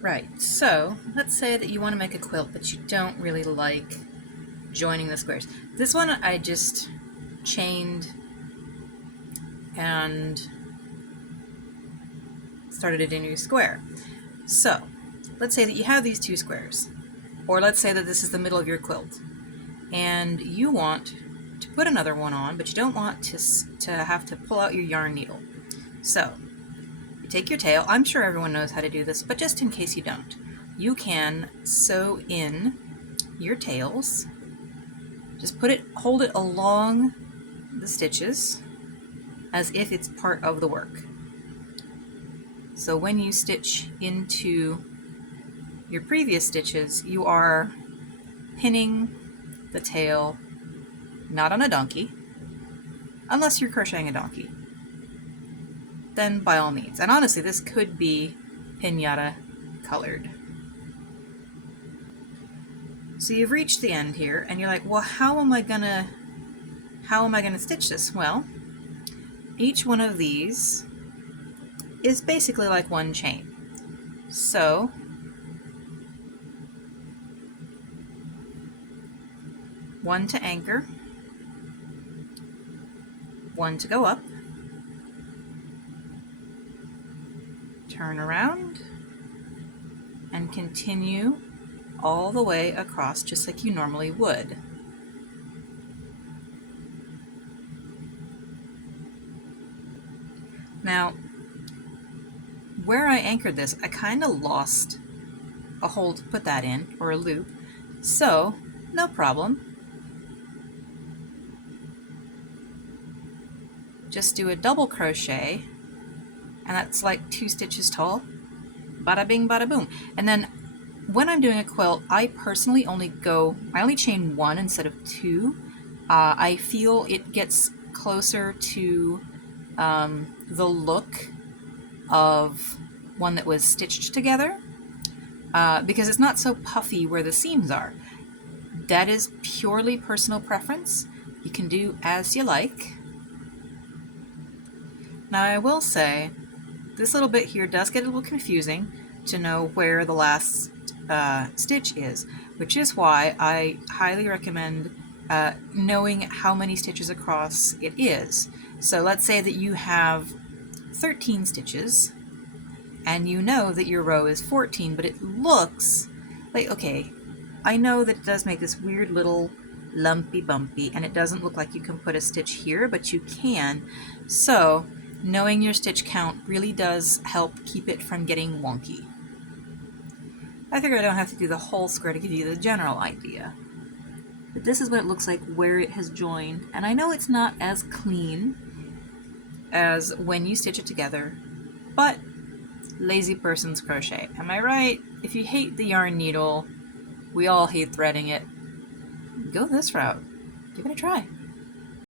Right, so let's say that you want to make a quilt but you don't really like joining the squares. This one I just chained and started a new square. So let's say that you have these two squares, or let's say that this is the middle of your quilt and you want to put another one on, but you don't want to have to pull out your yarn needle. So you take your tail. I'm sure everyone knows how to do this, but just in case you don't, you can sew in your tails. Just hold it along the stitches as if it's part of the work. So when you stitch into your previous stitches, you are pinning the tail not on a donkey, unless you're crocheting a donkey. Then by all means. And honestly, this could be piñata colored. So you've reached the end here and you're like, well, how am I gonna stitch this? Well, each one of these is basically like one chain. So one to anchor, one to go up, turn around, and continue all the way across just like you normally would. Now, where I anchored this, I kind of lost a hole to put that in, or a loop, so no problem. Just do a double crochet, and that's like 2 stitches tall. Bada bing, bada boom. And then when I'm doing a quilt, I personally only chain 1 instead of 2. I feel it gets closer to the look of one that was stitched together, because it's not so puffy where the seams are. That is purely personal preference. You can do as you like. Now I will say, this little bit here does get a little confusing to know where the last stitch is, which is why I highly recommend knowing how many stitches across it is. So let's say that you have 13 stitches and you know that your row is 14, but it looks like, okay, I know that it does make this weird little lumpy bumpy and it doesn't look like you can put a stitch here, but you can. So knowing your stitch count really does help keep it from getting wonky. I figure I don't have to do the whole square to give you the general idea. But this is what it looks like where it has joined, and I know it's not as clean as when you stitch it together, but lazy person's crochet. Am I right? If you hate the yarn needle, we all hate threading it, go this route. Give it a try.